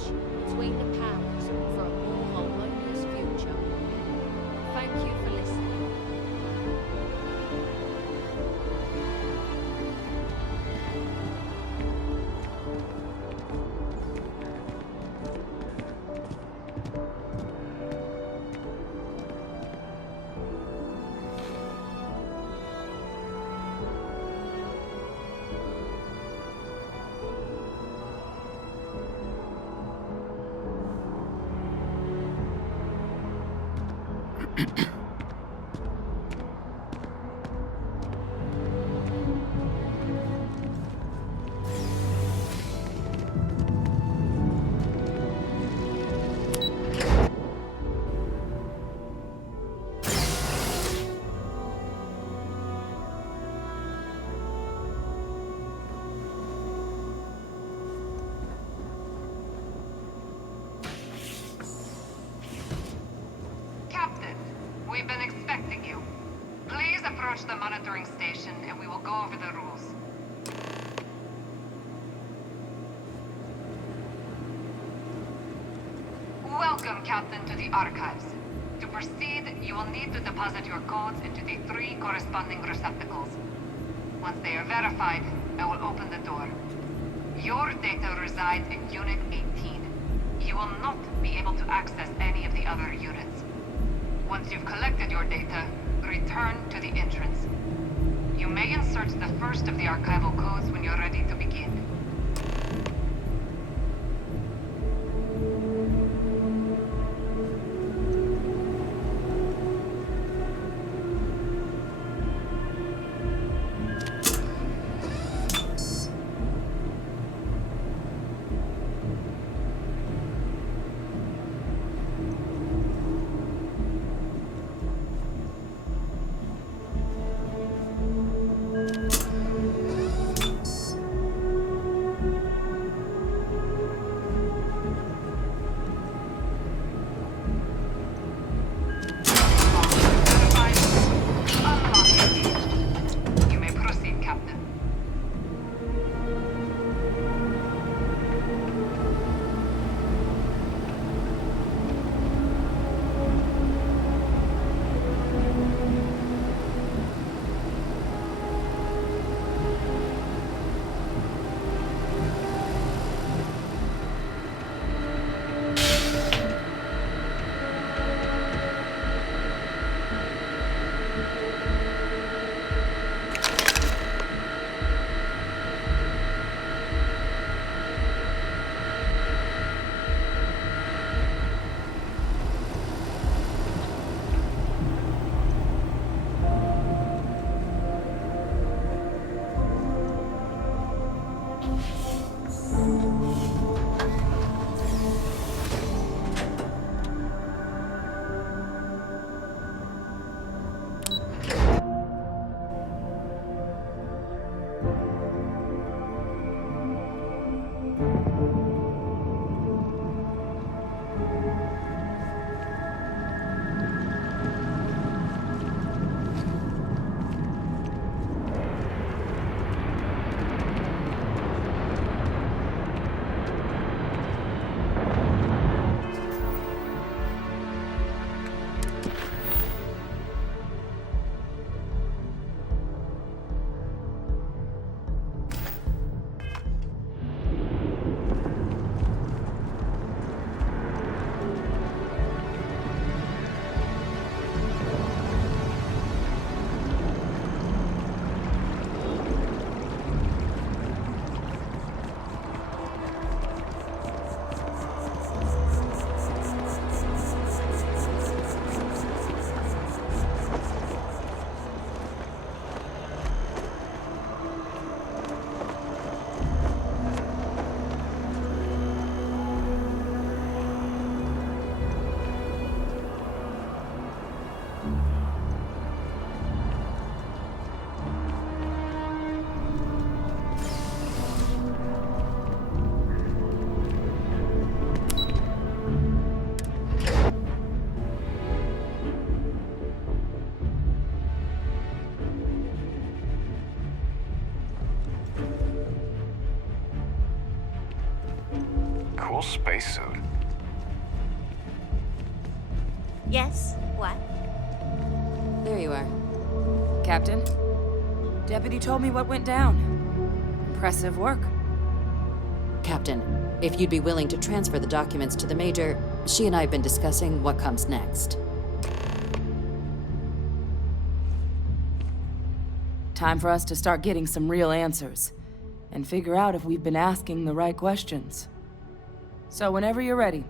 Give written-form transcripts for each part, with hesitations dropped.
bridge between the powers for a more harmonious future. Thank you for listening. Captain, we've been expecting you. Please approach the monitoring station and we will go over the rules. Welcome, Captain, to the Archives. To proceed, you will need to deposit your codes into the 3 corresponding receptacles. Once they are verified, I will open the door. Your data resides in Unit 18. You will not be able to access any of the other units. Once you've collected your data, return to the entrance. You may insert the first of the archival codes when you're ready to begin. cool spacesuit. Yes? What? There you are. Captain, Deputy told me what went down. Impressive work. Captain, if you'd be willing to transfer the documents to the Major, she and I have been discussing what comes next. Time for us to start getting some real answers, and figure out if we've been asking the right questions. So whenever you're ready.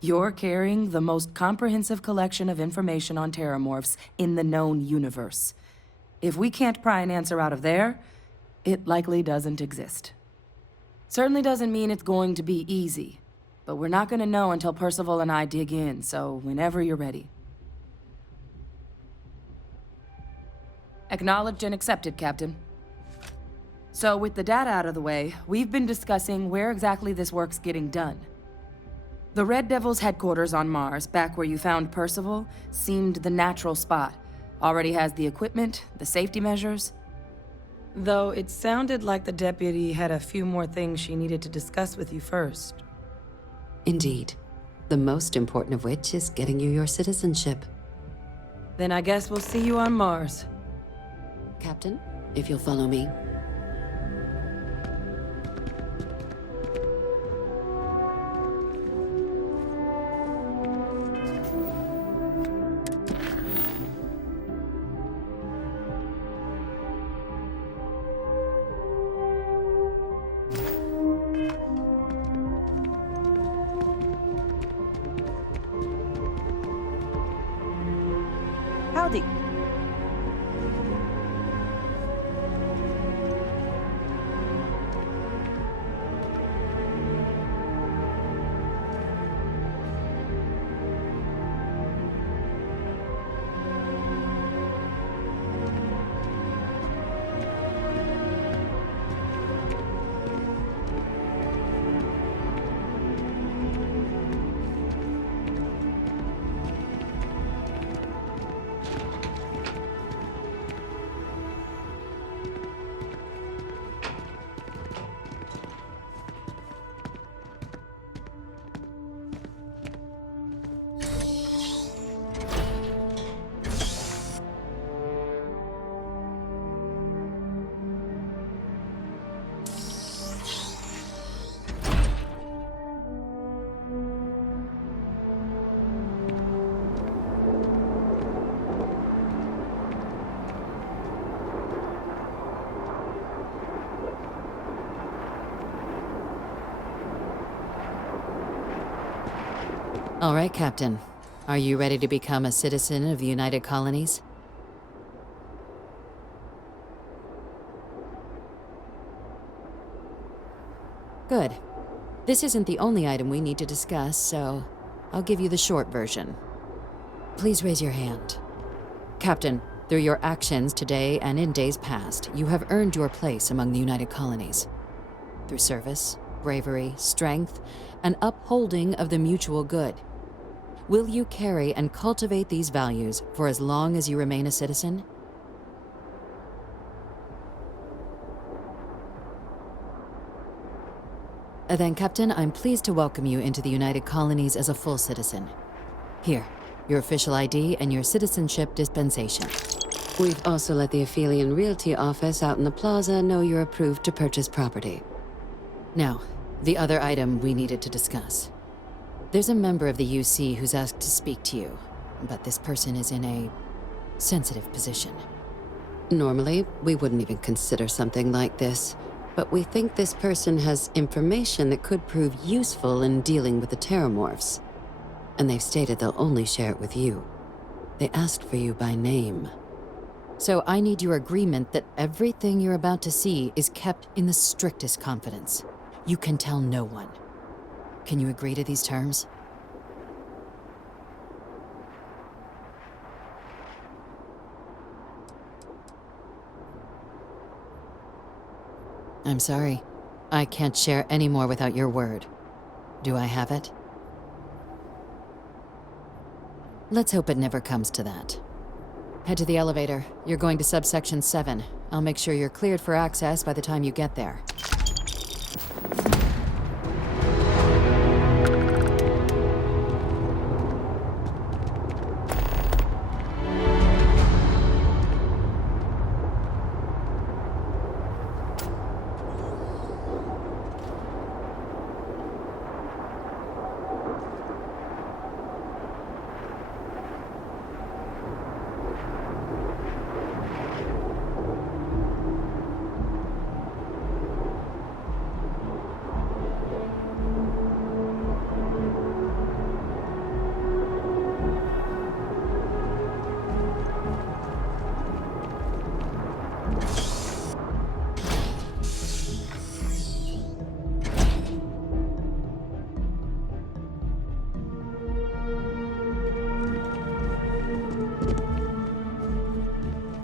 You're carrying the most comprehensive collection of information on terramorphs in the known universe. If we can't pry an answer out of there, it likely doesn't exist. Certainly doesn't mean it's going to be easy, but we're not going to know until Percival and I dig in, so whenever you're ready. Acknowledged and accepted, Captain. So with the data out of the way, we've been discussing where exactly this work's getting done. The Red Devil's headquarters on Mars, back where you found Percival, seemed the natural spot. Already has the equipment, the safety measures. Though it sounded like the deputy had a few more things she needed to discuss with you first. Indeed. The most important of which is getting you your citizenship. Then I guess we'll see you on Mars. Captain, if you'll follow me. Howdy. All right, Captain. Are you ready to become a citizen of the United Colonies? Good. This isn't the only item we need to discuss, so I'll give you the short version. Please raise your hand. Captain, through your actions today and in days past, you have earned your place among the United Colonies. Through service, bravery, strength, and upholding of the mutual good. Will you carry and cultivate these values for as long as you remain a citizen? Then, Captain, I'm pleased to welcome you into the United Colonies as a full citizen. Here, your official ID and your citizenship dispensation. We've also let the Aphelion Realty office out in the plaza know you're approved to purchase property. Now, the other item we needed to discuss. There's a member of the UC who's asked to speak to you, but this person is in a sensitive position. Normally, we wouldn't even consider something like this, but we think this person has information that could prove useful in dealing with the terramorphs. And they've stated they'll only share it with you. They asked for you by name. So I need your agreement that everything you're about to see is kept in the strictest confidence. You can tell no one. Can you agree to these terms? I'm sorry. I can't share any more without your word. Do I have it? Let's hope it never comes to that. Head to the elevator. You're going to subsection 7. I'll make sure you're cleared for access by the time you get there.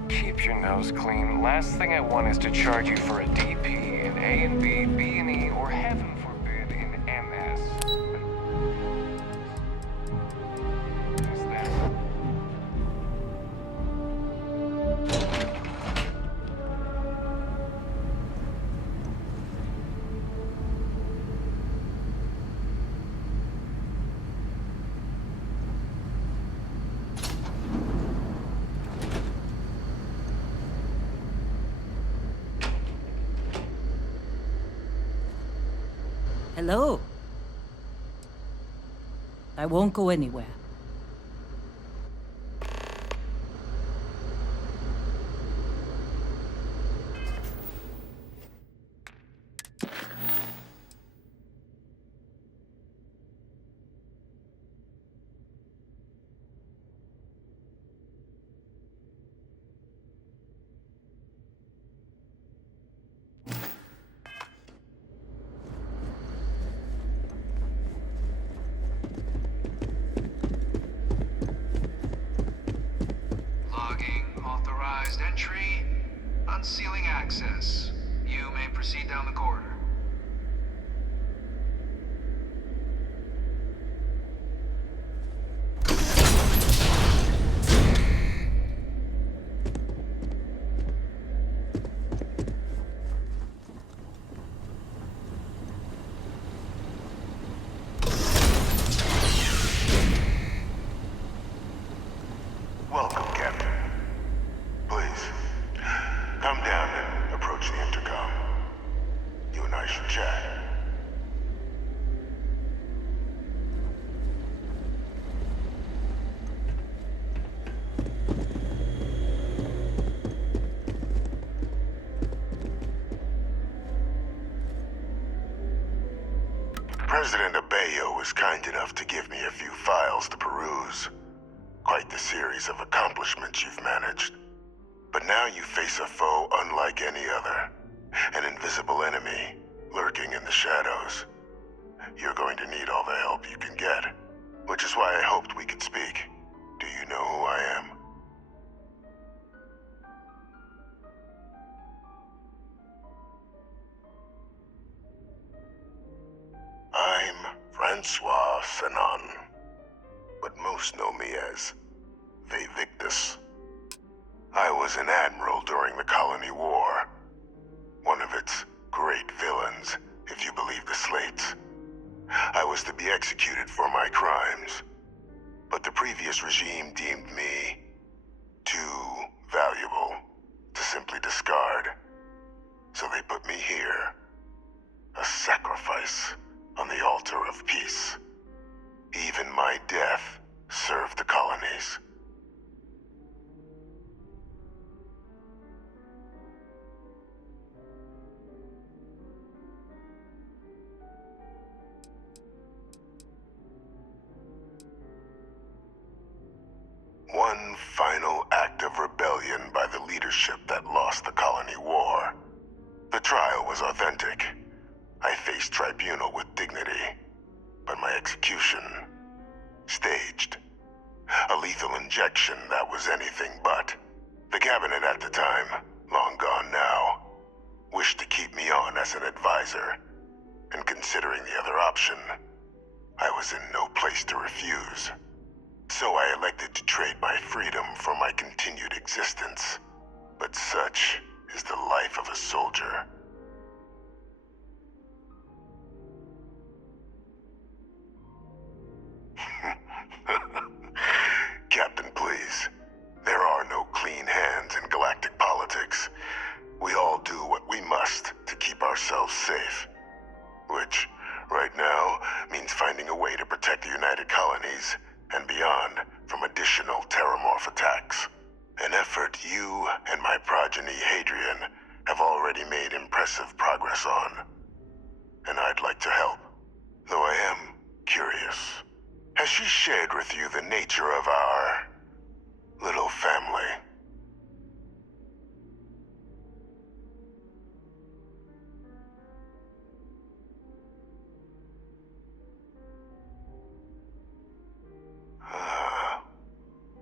Keep your nose clean. Last thing I want is to charge you for a DP in A and B, B and E, or heaven forbid in MS. Is that? Hello. I won't go anywhere. Logging authorized entry. Unsealing access. You may proceed down the corridor. Welcome, Captain. Please, come down and approach the intercom. You and I should chat. President Abeyo was kind enough to give me a few files to peruse. Quite the series of accomplishments you've managed. But now you face a foe unlike any other. An invisible enemy, lurking in the shadows. You're going to need all the help you can get. Which is why I hoped we could speak. Do you know who I am? I'm Francois Sanon. But most know me as Victus. I was an admiral during the Colony War. One of its great villains, if you believe the slates. I was to be executed for my crimes. But the previous regime deemed me too valuable to simply discard. So they put me here. A sacrifice on the altar of peace. Even my death served the colonies. One final act of rebellion by the leadership that lost the Colony War. The trial was authentic. I faced tribunal with dignity. But my execution, staged. A lethal injection that was anything but. The cabinet at the time, long gone now, wished to keep me on as as an advisor, and considering the other option, I was in no place to refuse. So I elected to trade my freedom for my continued existence. But such is the life of a soldier. Captain, please. There are no clean hands in galactic politics. We all do what we must to keep ourselves safe. Which, right now, means finding a way to protect the United Colonies and beyond from additional terramorph attacks. An effort you and my progeny Hadrian have already made impressive progress on. And I'd like to help, though I am curious. Has she shared with you the nature of our little family?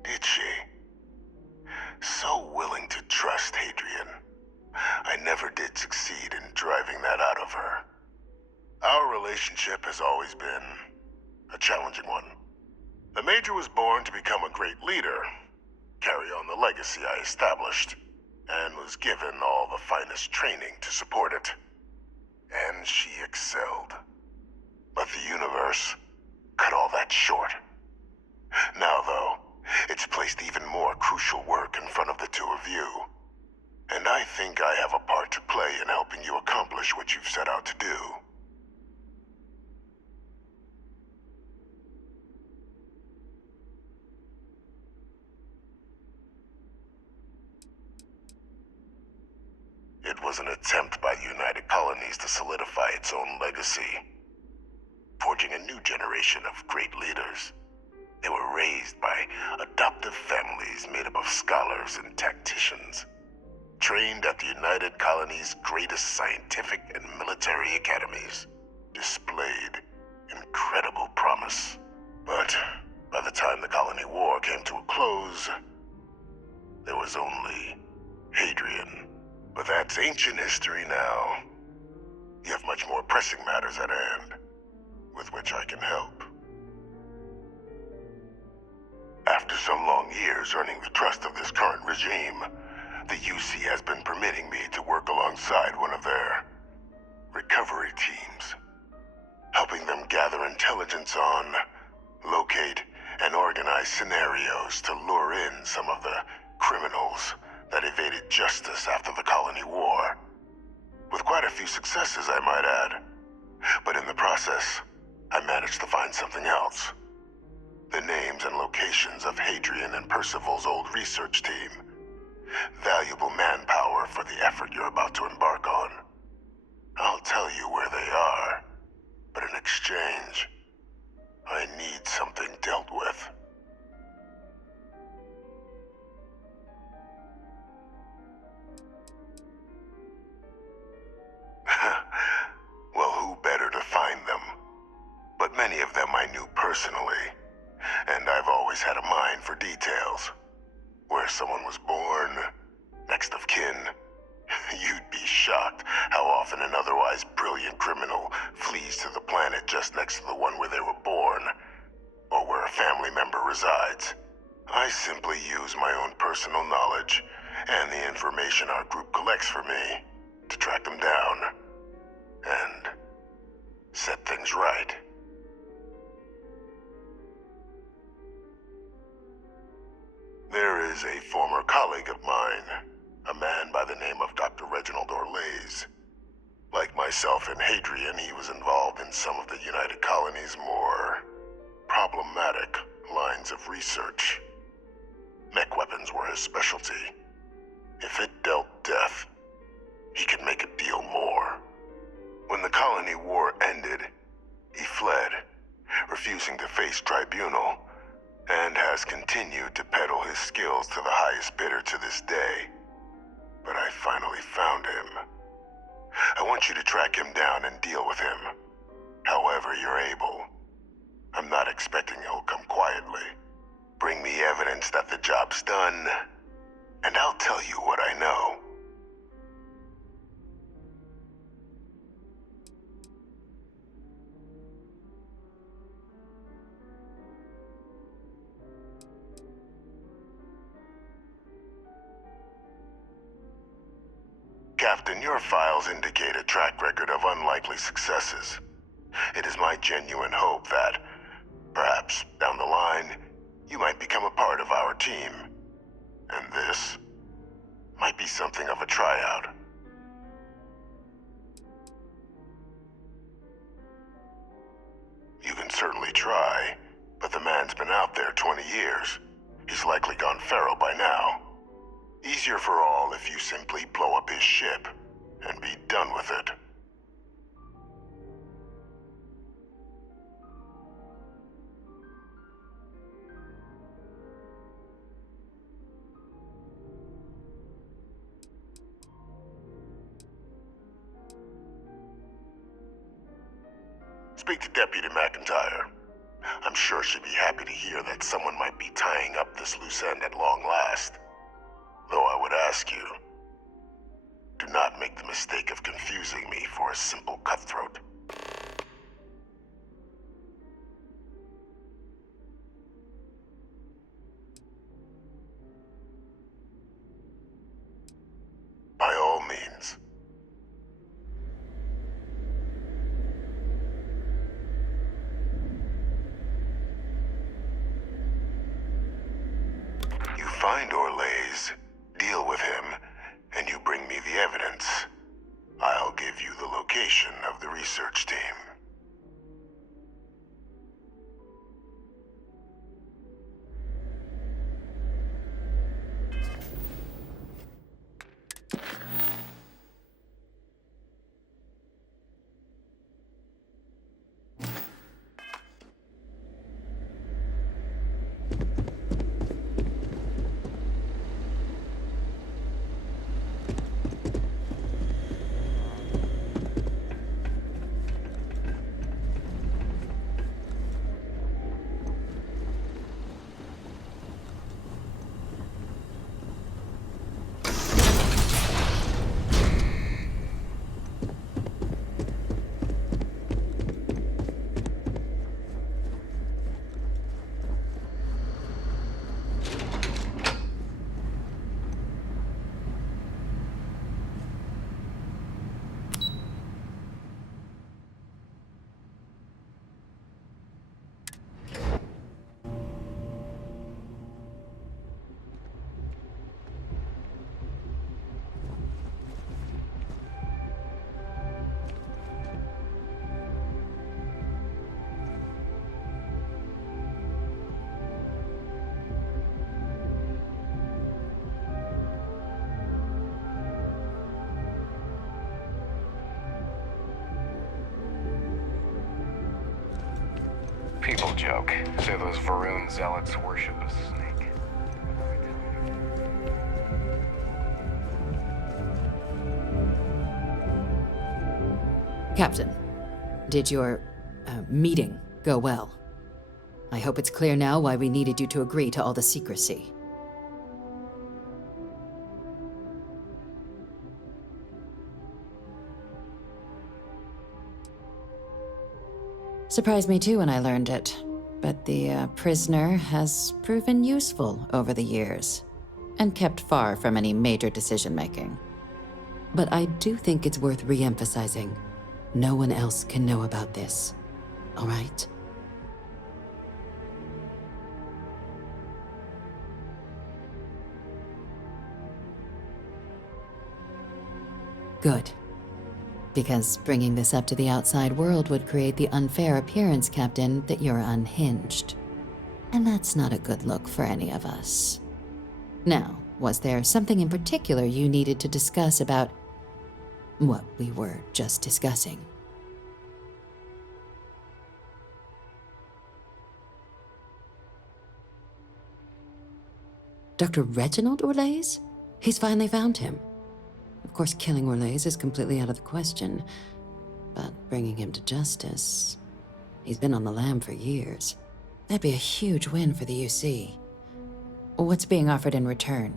Did she? So willing to trust Hadrian. I never did succeed in driving that out of her. Our relationship has always been a challenging one. The Major was born to become a great leader, carry on the legacy I established, and was given all the finest training to support it. And she excelled. But the universe cut all that short. Now, though, it's placed even more crucial work in front of the two of you. And I think I have a part to play in helping you accomplish what you've set out to do. It was an attempt by the United Colonies to solidify its own legacy, forging a new generation of great leaders. They were raised by adoptive families made up of scholars and tacticians, trained at the United Colonies' greatest scientific and military academies, displayed incredible promise. But by the time the Colony War came to a close, there was only Hadrian. But that's ancient history now. You have much more pressing matters at hand, with which I can help. After so long years earning the trust of this current regime, the UC has been permitting me to work alongside one of their recovery teams, helping them gather intelligence on, locate, and organize scenarios to lure in some of the criminals that evaded justice after the Colony War. With quite a few successes, I might add. But in the process, I managed to find something else. The names and locations of Hadrian and Percival's old research team. Valuable manpower for the effort you're about to embark on. I'll tell you where they are, but in exchange, I need something dealt with. Well, who better to find them? But many of them I knew personally, and I've always had a mind for details. Where someone was born, next of kin. You'd be shocked how often an otherwise brilliant criminal flees to the planet just next to the one where they were born, or where a family member resides. I simply use my own personal knowledge and the information our group collects for me to track them down and set things right. There is a former colleague of mine, a man by the name of Dr. Reginald Orlaise. Like myself and Hadrian, he was involved in some of the United Colonies' more problematic lines of research. Mech weapons were his specialty. If it dealt death, he could make a deal more. When the Colony War ended, he fled, refusing to face tribunal, and has continued to peddle his skills to the highest bidder to this day. But I finally found him. I want you to track him down and deal with him, however you're able. I'm not expecting he'll come quietly. Bring me evidence that the job's done, and I'll tell you what I know. Captain, your files indicate a track record of unlikely successes. It is my genuine hope that, perhaps down the line, you might become a part of our team. And this might be something of a tryout. You can certainly try, but the man's been out there 20 years. He's likely gone feral by now. Easier for all if you simply blow up his ship and be done with it. Speak to Deputy McIntyre. I'm sure she'd be happy to hear that someone might be tying up this loose end at long last. Though I would ask you, do not make the mistake of confusing me for a simple cutthroat. By all means. You find Orlays, deal with him, and you bring me the evidence. I'll give you the location of the research team. People joke. Say those Varun zealots worship a snake. Captain, did your meeting go well? I hope it's clear now why we needed you to agree to all the secrecy. Surprised me too when I learned it, but the prisoner has proven useful over the years, and kept far from any major decision-making. But I do think it's worth re-emphasizing. No one else can know about this, all right? Good. Because bringing this up to the outside world would create the unfair appearance, Captain, that you're unhinged. And that's not a good look for any of us. Now, was there something in particular you needed to discuss about what we were just discussing? Dr. Reginald Orlays? He's finally found him. Of course, killing Orlays is completely out of the question, but bringing him to justice... He's been on the lam for years. That'd be a huge win for the UC. What's being offered in return?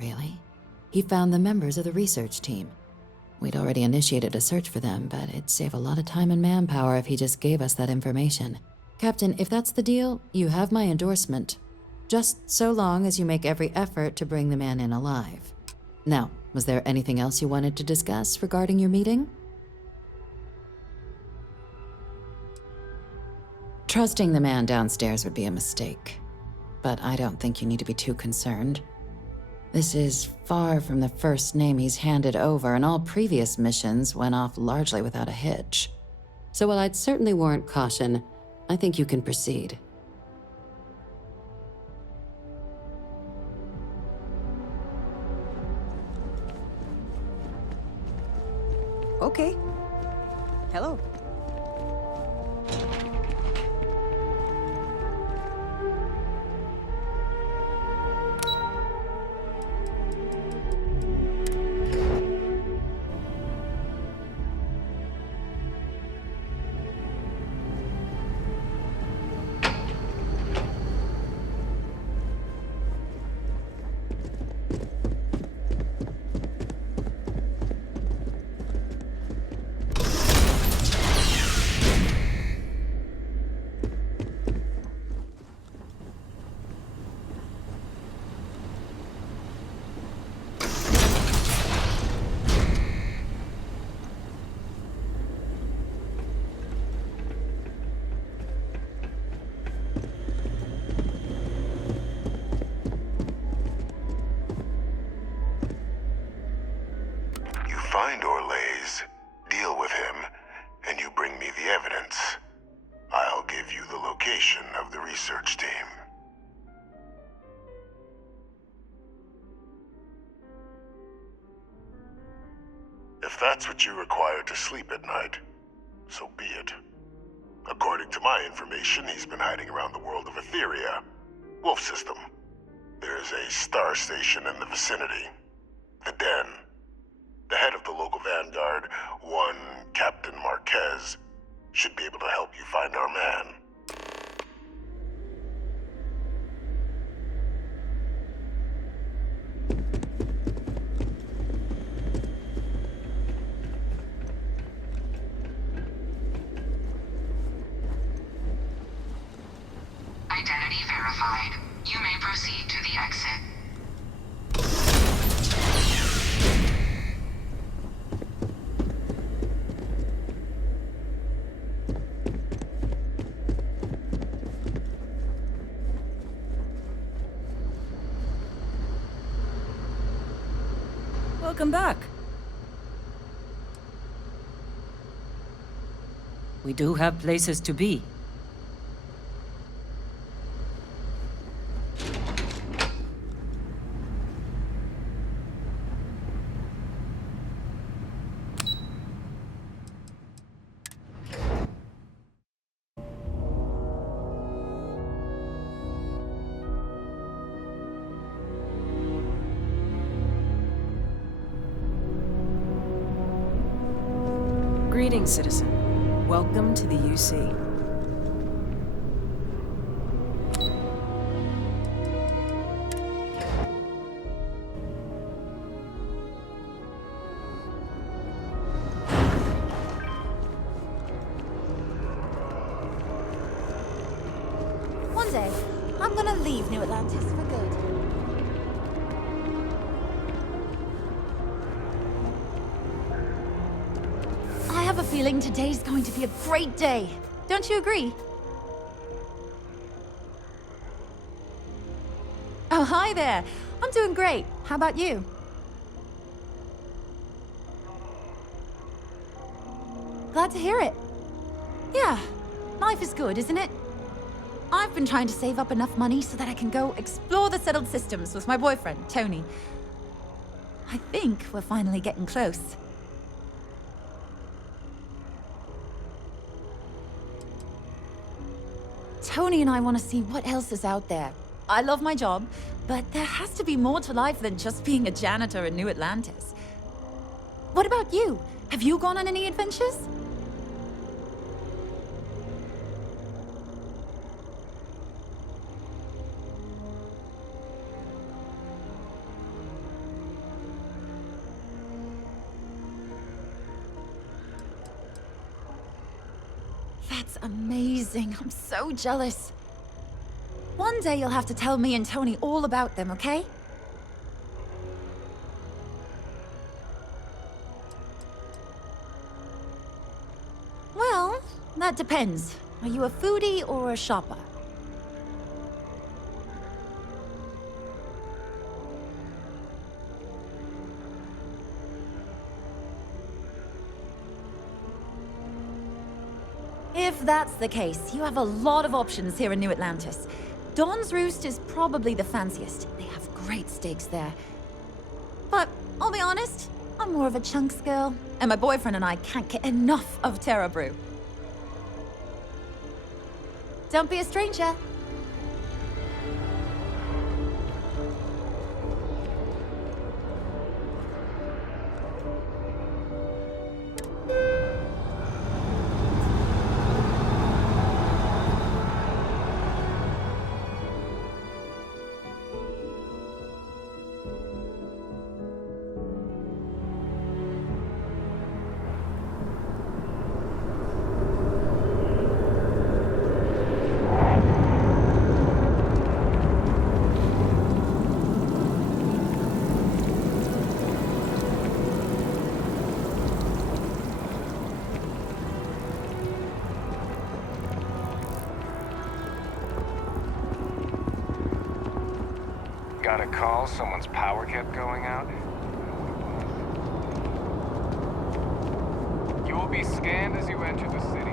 Really? He found the members of the research team. We'd already initiated a search for them, but it'd save a lot of time and manpower if he just gave us that information. Captain, if that's the deal, you have my endorsement. Just so long as you make every effort to bring the man in alive. Now, was there anything else you wanted to discuss regarding your meeting? Trusting the man downstairs would be a mistake, but I don't think you need to be too concerned. This is far from the first name he's handed over, and all previous missions went off largely without a hitch. So while I'd certainly warrant caution, I think you can proceed. Okay. Hello. Find Orlays, deal with him, and you bring me the evidence. I'll give you the location of the research team. If that's what you require to sleep at night, so be it. According to my information, he's been hiding around the world of Etheria, Wolf System. There's a star station in the vicinity, the Den. The head of the local vanguard, one Captain Marquez, should be able to help you find our man. Identity verified. You may proceed to the exit. Welcome back. We do have places to be. Greetings, citizen. Welcome to the UC. One day, I'm gonna leave New Atlantis for good. I have a feeling today's going to be a great day. Don't you agree? Oh, hi there. I'm doing great. How about you? Glad to hear it. Yeah, life is good, isn't it? I've been trying to save up enough money so that I can go explore the settled systems with my boyfriend, Tony. I think we're finally getting close. Tony and I want to see what else is out there. I love my job, but there has to be more to life than just being a janitor in New Atlantis. What about you? Have you gone on any adventures? That's amazing. I'm so jealous. One day you'll have to tell me and Tony all about them, okay? Well, that depends. Are you a foodie or a shopper? If that's the case, you have a lot of options here in New Atlantis. Don's Roost is probably the fanciest. They have great steaks there. But I'll be honest, I'm more of a chunks girl, and my boyfriend and I can't get enough of Terra Brew. Don't be a stranger. Got a call, someone's power kept going out? You will be scanned as you enter the city.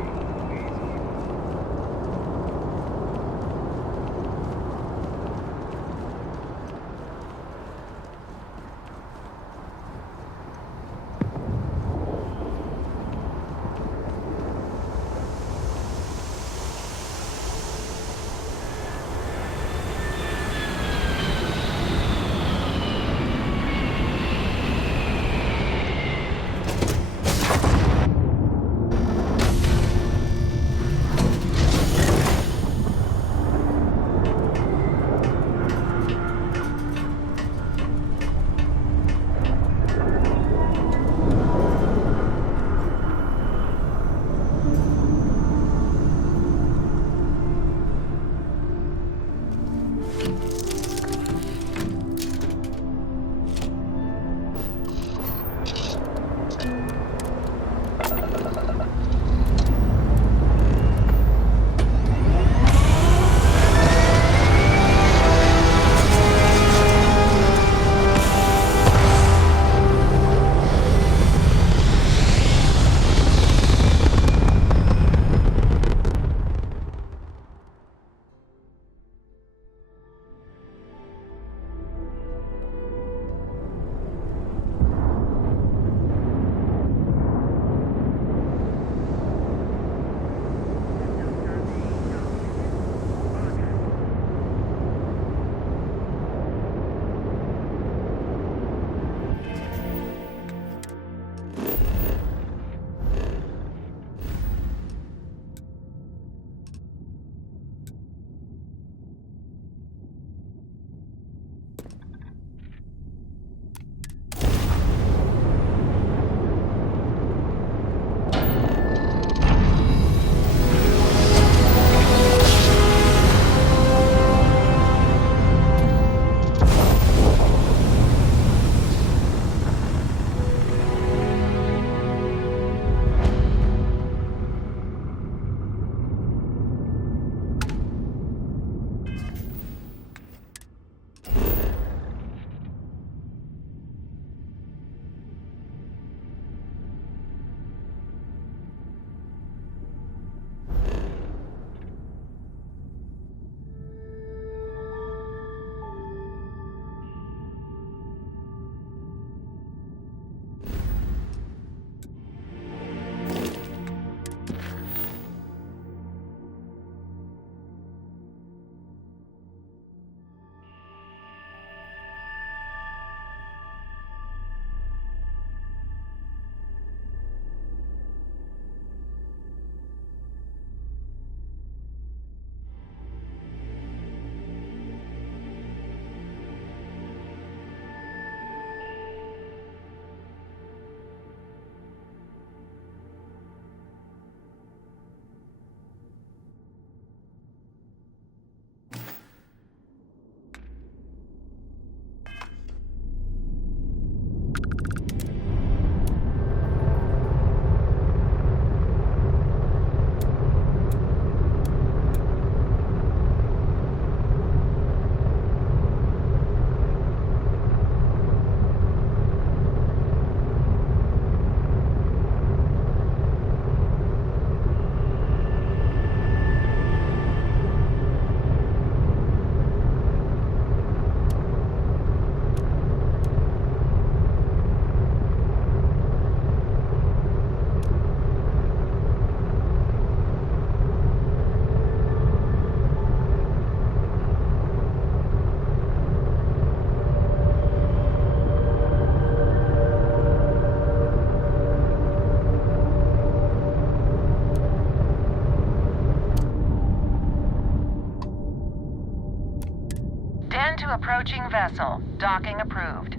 to approaching vessel. Docking approved.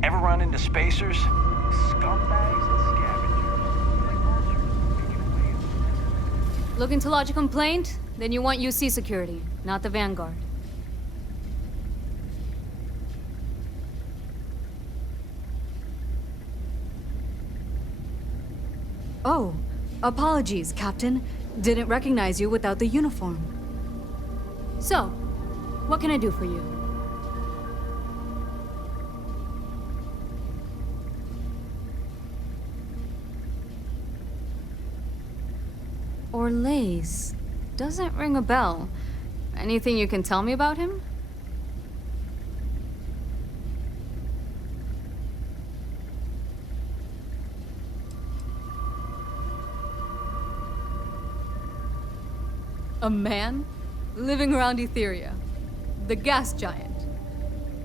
Ever run into spacers? Scumbags and scavengers. Like vultures making away. Looking to lodge a complaint? Then you want UC security, not the Vanguard. Oh, apologies, Captain. Didn't recognize you without the uniform. So, what can I do for you? Orlace. Doesn't ring a bell. Anything you can tell me about him? A man? Living around Etheria. The gas giant.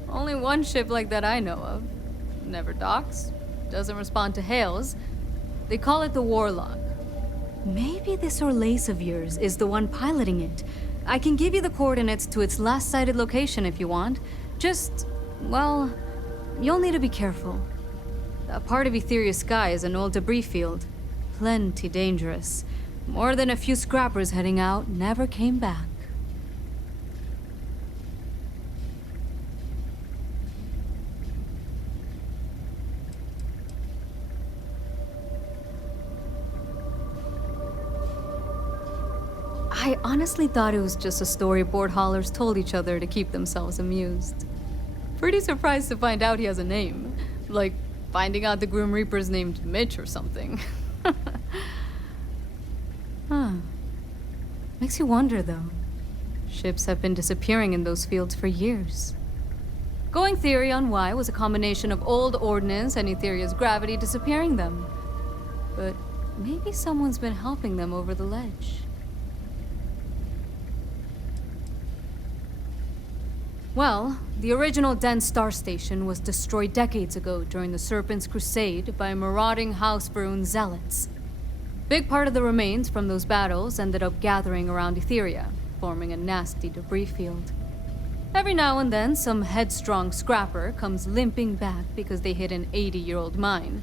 Only one ship like that I know of. Never docks. Doesn't respond to hails. They call it the Warlock. Maybe this Orlace of yours is the one piloting it. I can give you the coordinates to its last sighted location if you want. Just, well, you'll need to be careful. That part of Etheria's sky is an old debris field. Plenty dangerous. More than a few scrappers heading out never came back. I honestly thought it was just a story board haulers told each other to keep themselves amused. Pretty surprised to find out he has a name. Like finding out the Grim Reaper's named Mitch or something. Huh. Makes you wonder, though. Ships have been disappearing in those fields for years. Going theory on why was a combination of old ordnance and Etheria's gravity disappearing them. But maybe someone's been helping them over the ledge. Well, the original dense star station was destroyed decades ago during the Serpent's Crusade by marauding House Varun zealots. Big part of the remains from those battles ended up gathering around Etheria, forming a nasty debris field. Every now and then, some headstrong scrapper comes limping back because they hit an 80-year-old mine.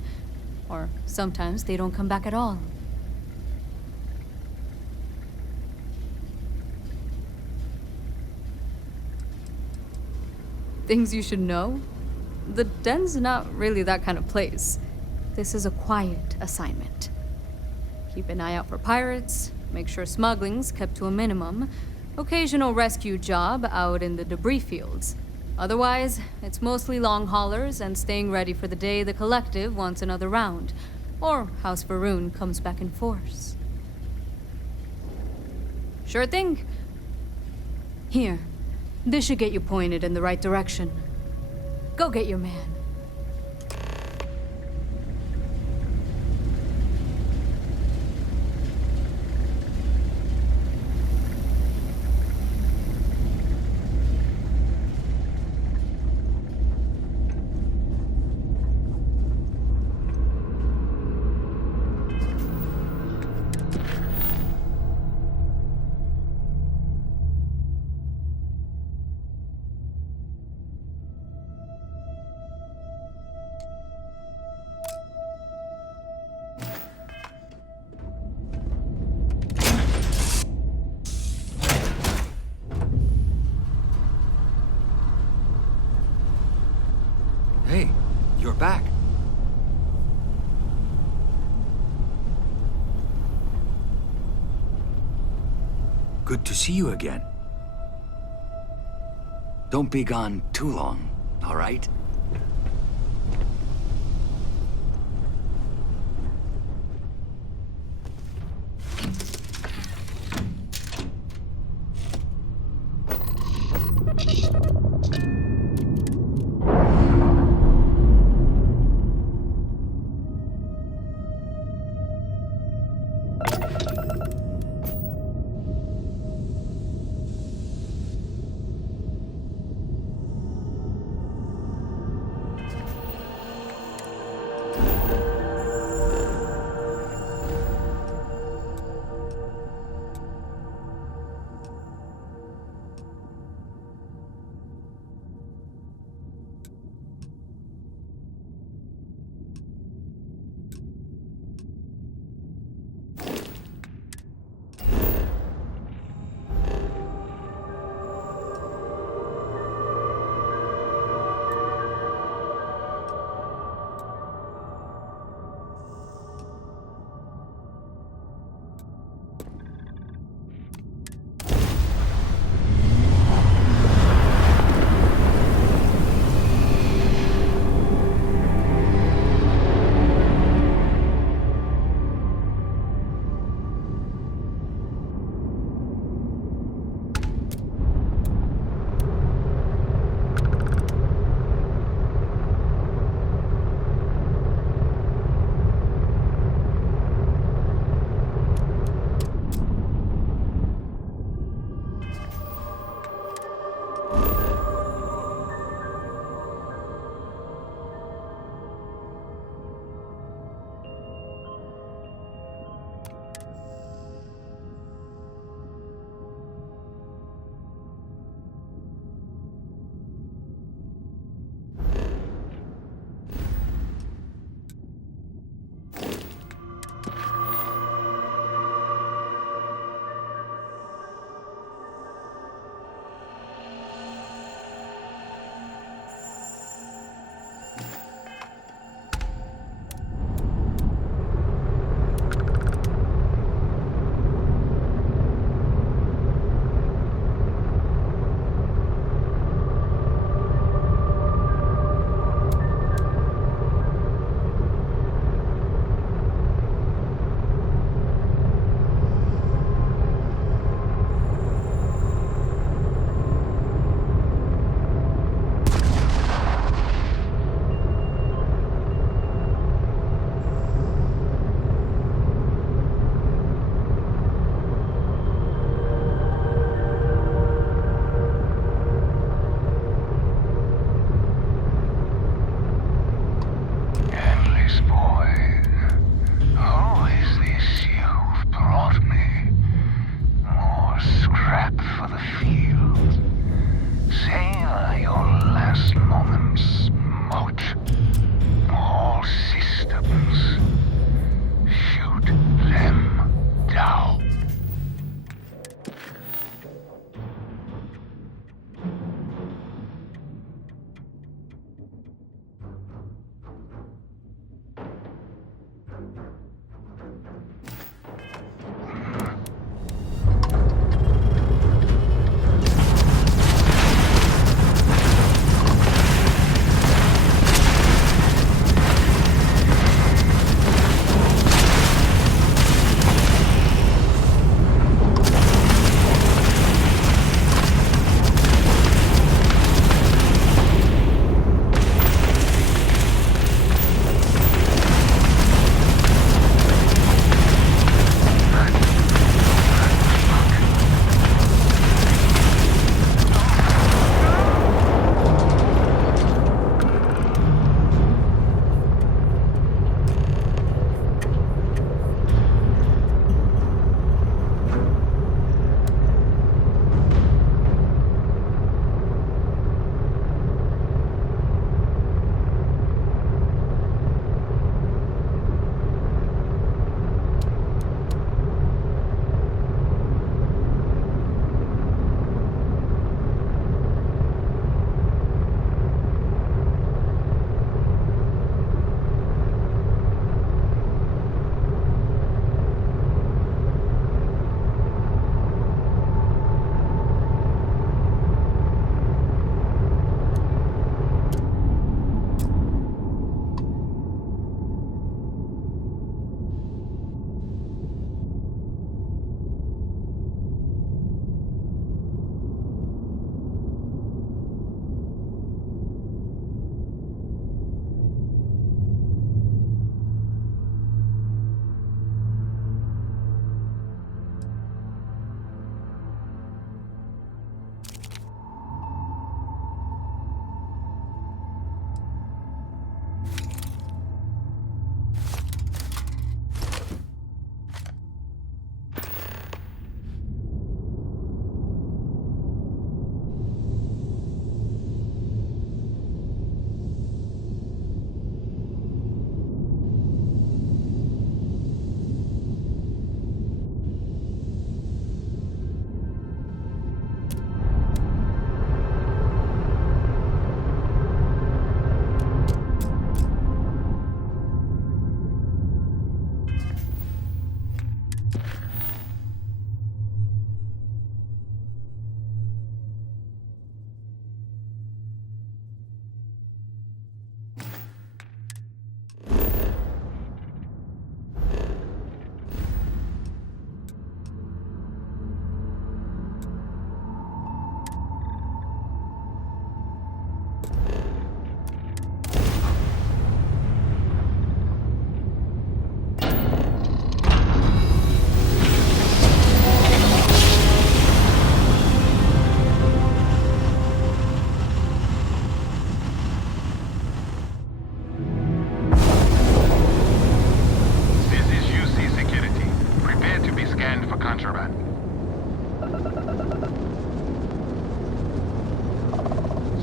Or sometimes they don't come back at all. Things you should know? The den's not really that kind of place. This is a quiet assignment. Keep an eye out for pirates, make sure smuggling's kept to a minimum, occasional rescue job out in the debris fields. Otherwise, it's mostly long haulers and staying ready for the day the Collective wants another round, or House Varun comes back in force. Sure thing. Here. This should get you pointed in the right direction. Go get your man. Hey, you're back. Good to see you again. Don't be gone too long, all right? prep for the field. Savor your last moments, Moat. All systems. Shoot them down.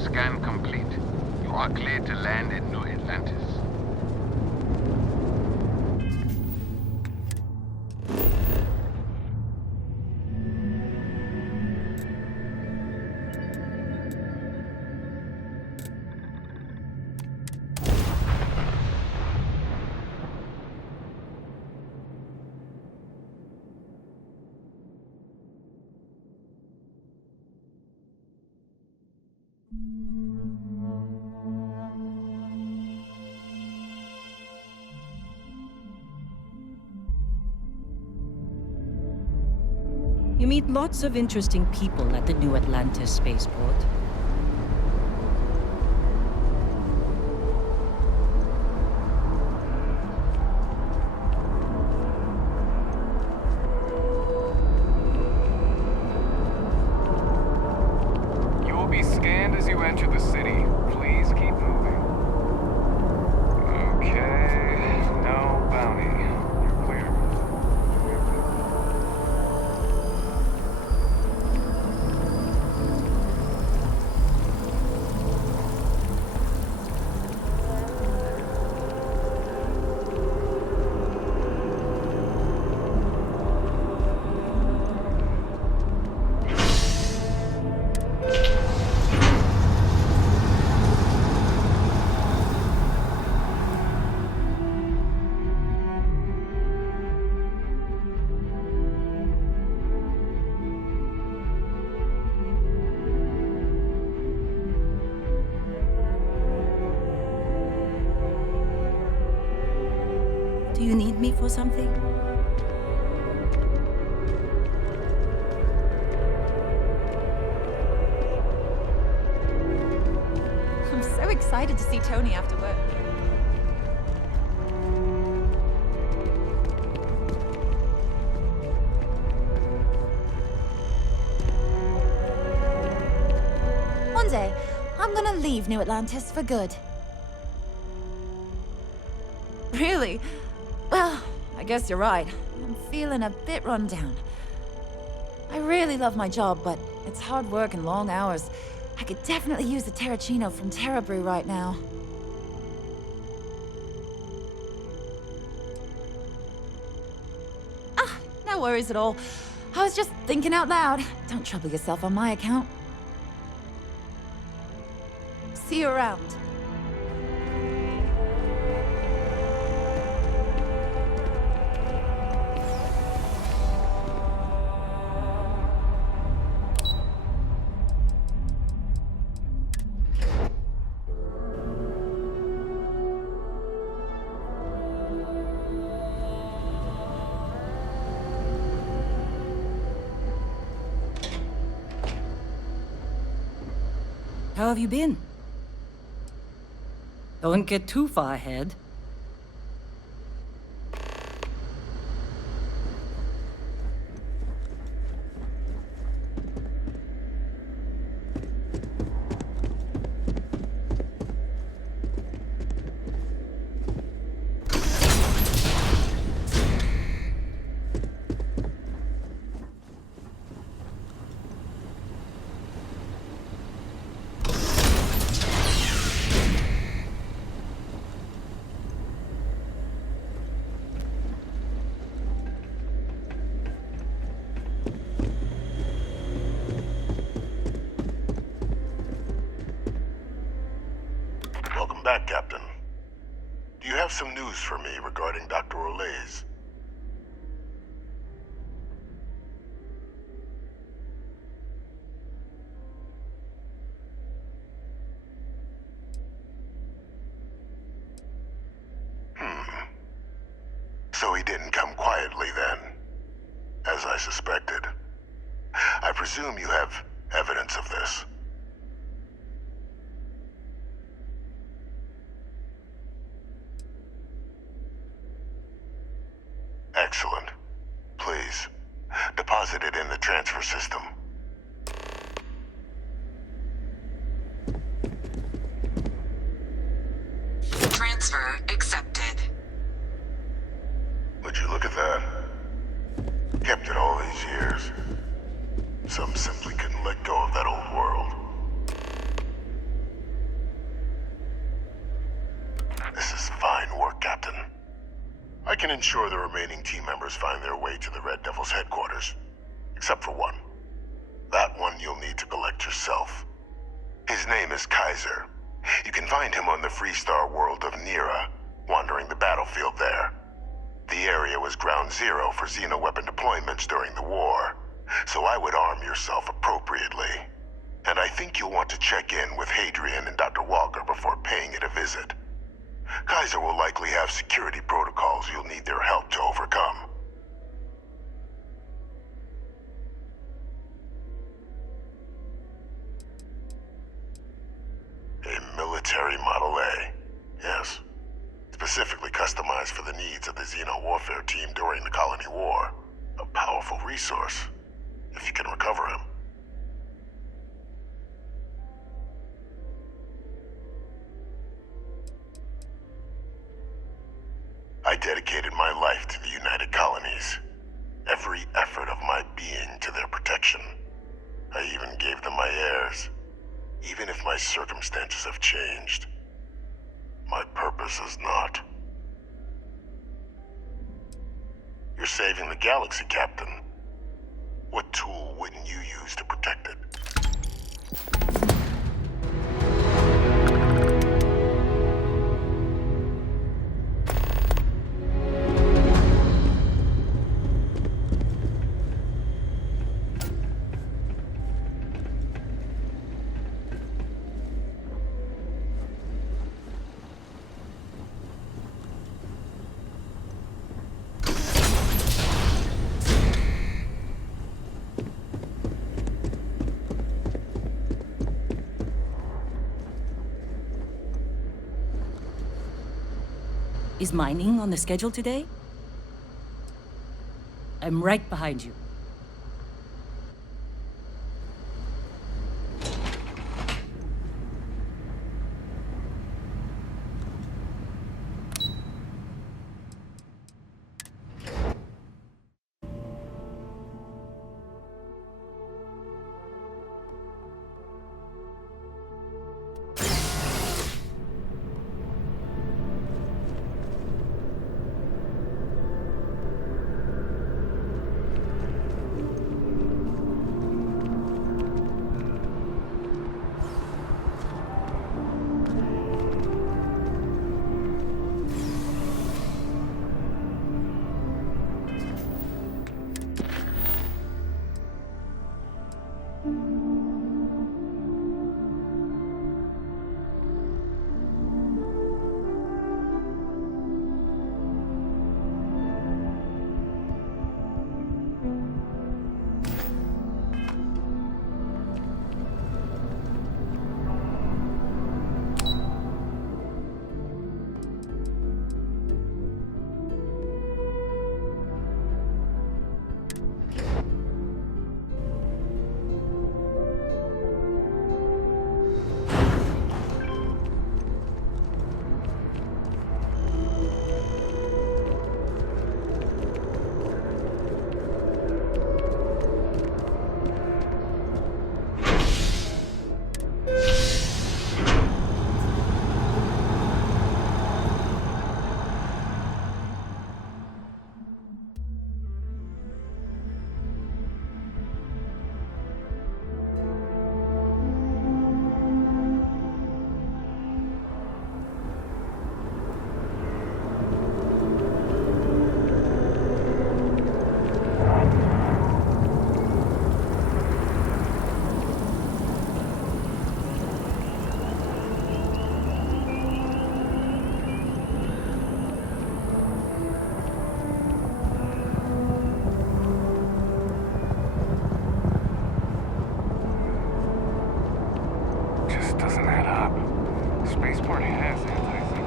Scan complete. You are cleared to land in New Atlantis. You meet lots of interesting people at the New Atlantis spaceport. You will be scanned as you enter the city. Please keep moving. Okay, no bounty. You're clear. need me for something? I'm so excited to see Tony after work. One day, I'm gonna leave New Atlantis for good. Really? Well, I guess you're right. I'm feeling a bit run down. I really love my job, but it's hard work and long hours. I could definitely use a Terracino from Terra Brew right now. Ah, no worries at all. I was just thinking out loud. Don't trouble yourself on my account. See you around. How have you been? Don't get too far ahead. Welcome back, Captain. Do you have some news for me regarding Dr. Olays? So he didn't come quietly then, as I suspected. I presume you have evidence of this. Excellent. Please, deposit it in the transfer system. Transfer accepted. Would you look at that? Kept it all these years. Some simply couldn't let go of that old world. This is fine work, Captain. I can ensure the remaining team members find their way to the Red Devil's headquarters. Except for one. That one you'll need to collect yourself. His name is Kaiser. You can find him on the Freestar world of Nira, wandering the battlefield there. The area was ground zero for xeno-weapon deployments during the war, so I would arm yourself appropriately. And I think you'll want to check in with Hadrian and Dr. Walker before paying it a visit. Kaiser will likely have security protocols you'll need their help to overcome. A military Model A, yes. Specifically customized for the needs of the Xeno warfare team during the Colony War. A powerful resource, if you can recover him. I dedicated my life to the United Colonies. Every effort of my being to their protection. I even gave them my heirs. Even if my circumstances have changed, my purpose is not. You're saving the galaxy, Captain. What tool wouldn't you use to protect it? Is mining on the schedule today? I'm right behind you. Just doesn't add up. Spaceport has anti-sync.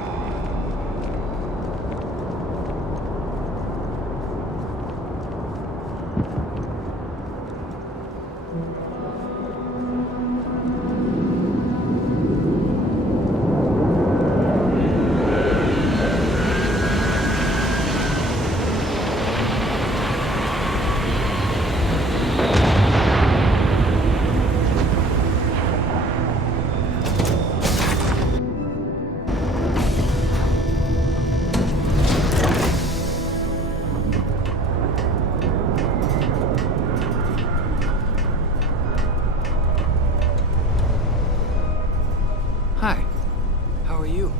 Hi. How are you?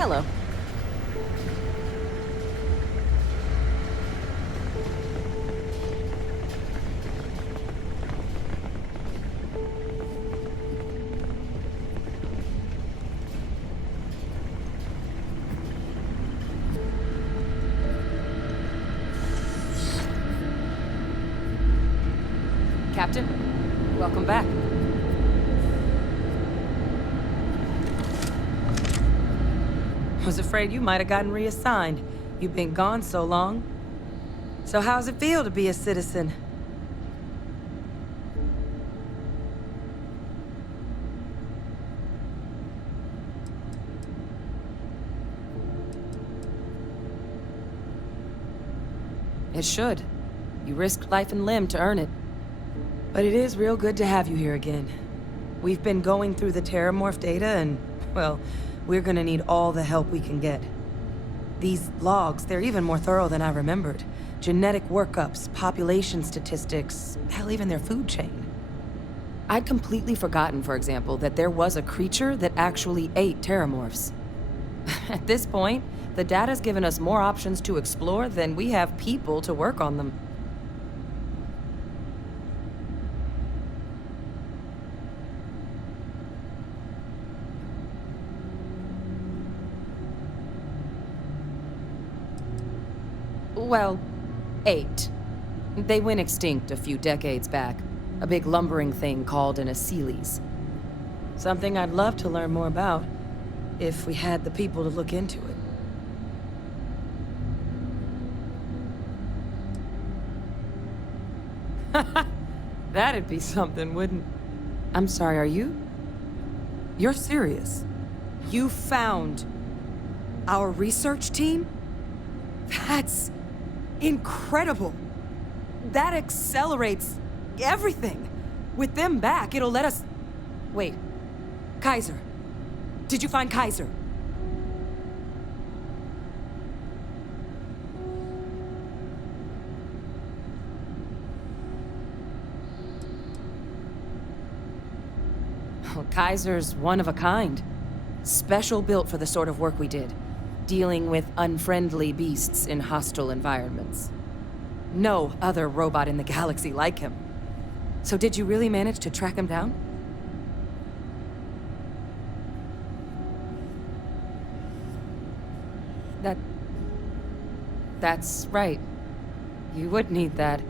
Hello. Captain, welcome back. Was afraid you might have gotten reassigned. You've been gone so long. So how's it feel to be a citizen? It should. You risked life and limb to earn it. But it is real good to have you here again. We've been going through the Terramorph data and, well, we're gonna need all the help we can get. These logs, they're even more thorough than I remembered. Genetic workups, population statistics, hell, even their food chain. I'd completely forgotten, for example, that there was a creature that actually ate Terramorphs. At this point, the data's given us more options to explore than we have people to work on them. Well, 8. They went extinct a few decades back. A big lumbering thing called an Aceles. Something I'd love to learn more about, if we had the people to look into it. That'd be something, wouldn't... I'm sorry, are you? You're serious? You found our research team? That's incredible. That accelerates everything. With them back, it'll let us... Wait. Kaiser. Did you find Kaiser? Well, Kaiser's one of a kind. Special built for the sort of work we did. Dealing with unfriendly beasts in hostile environments. No other robot in the galaxy like him. So did you really manage to track him down? That's right. You would need that.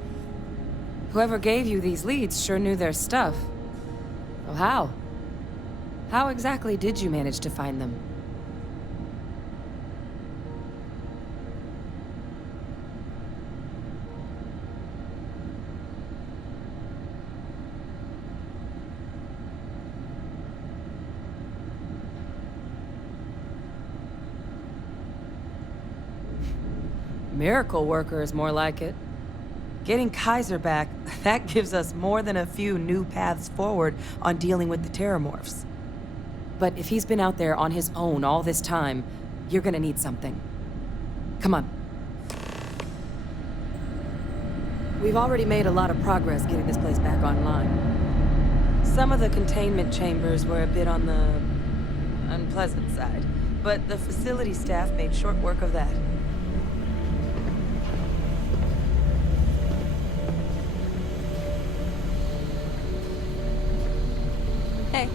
Whoever gave you these leads sure knew their stuff. Well, how? How exactly did you manage to find them? Miracle worker is more like it. Getting Kaiser back, that gives us more than a few new paths forward on dealing with the Terramorphs. But if he's been out there on his own all this time, you're gonna need something. Come on. We've already made a lot of progress getting this place back online. Some of the containment chambers were a bit on the unpleasant side, but the facility staff made short work of that. Hey.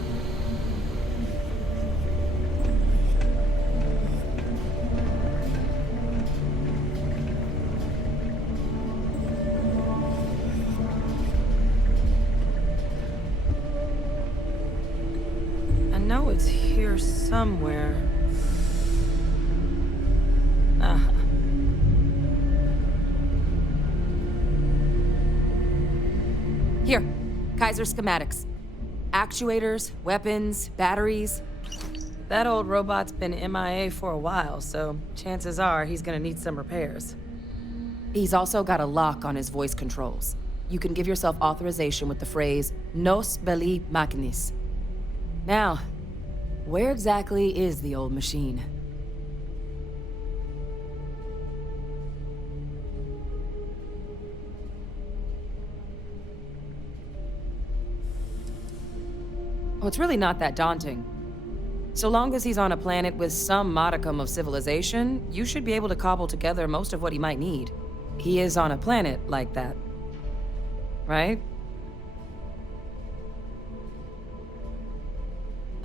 I know it's here somewhere. Here, Kaiser schematics. Actuators, weapons, batteries. That old robot's been MIA for a while, so chances are he's gonna need some repairs. He's also got a lock on his voice controls. You can give yourself authorization with the phrase, Nos belli machinis. Now, where exactly is the old machine? Oh, it's really not that daunting. So long as he's on a planet with some modicum of civilization, you should be able to cobble together most of what he might need. He is on a planet like that. Right?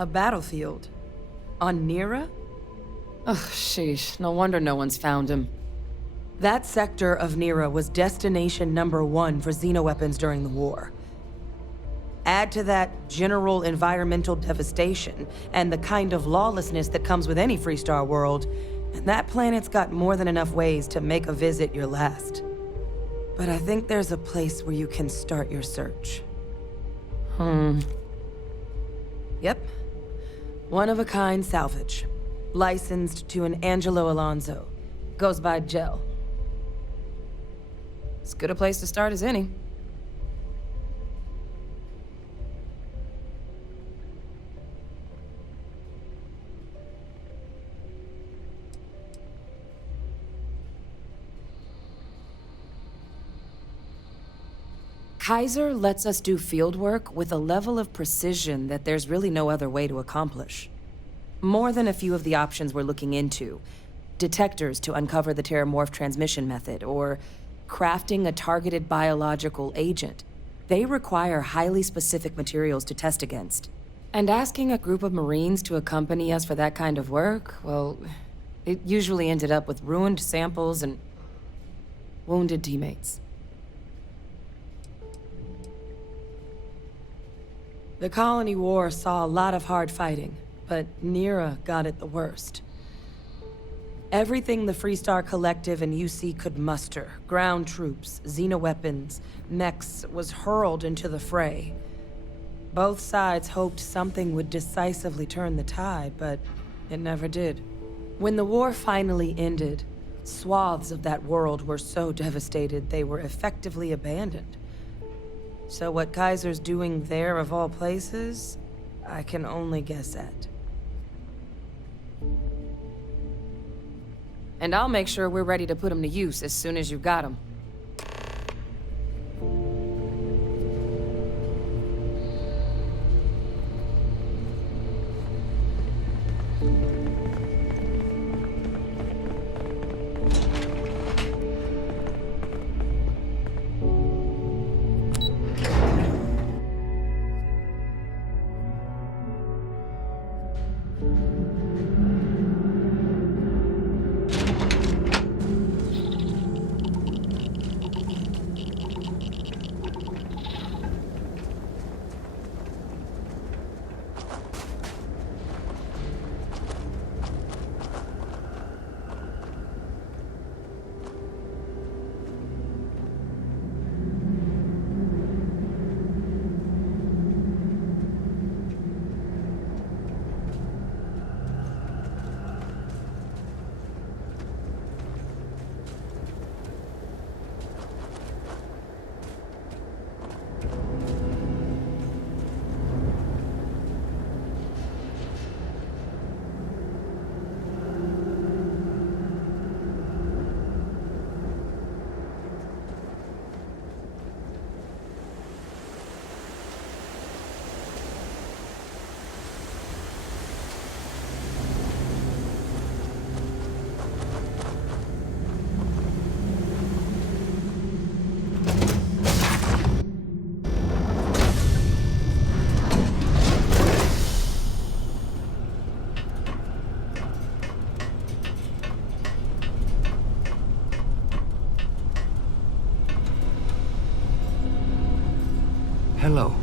A battlefield? On Nira? Ugh, sheesh. No wonder no one's found him. That sector of Nira was destination #1 for xenoweapons during the war. Add to that general environmental devastation and the kind of lawlessness that comes with any Freestar world, and that planet's got more than enough ways to make a visit your last. But I think there's a place where you can start your search. Yep. One-of-a-kind salvage. Licensed to an Angelo Alonso. Goes by Gel. As good a place to start as any. Kaiser lets us do fieldwork with a level of precision that there's really no other way to accomplish. More than a few of the options we're looking into. Detectors to uncover the Terramorph transmission method, or crafting a targeted biological agent. They require highly specific materials to test against. And asking a group of Marines to accompany us for that kind of work, well, it usually ended up with ruined samples and wounded teammates. The Colony War saw a lot of hard fighting, but Nira got it the worst. Everything the Freestar Collective and UC could muster, ground troops, xenoweapons, mechs, was hurled into the fray. Both sides hoped something would decisively turn the tide, but it never did. When the war finally ended, swaths of that world were so devastated they were effectively abandoned. So what Kaiser's doing there of all places, I can only guess at. And I'll make sure we're ready to put him to use as soon as you've got him. Hello.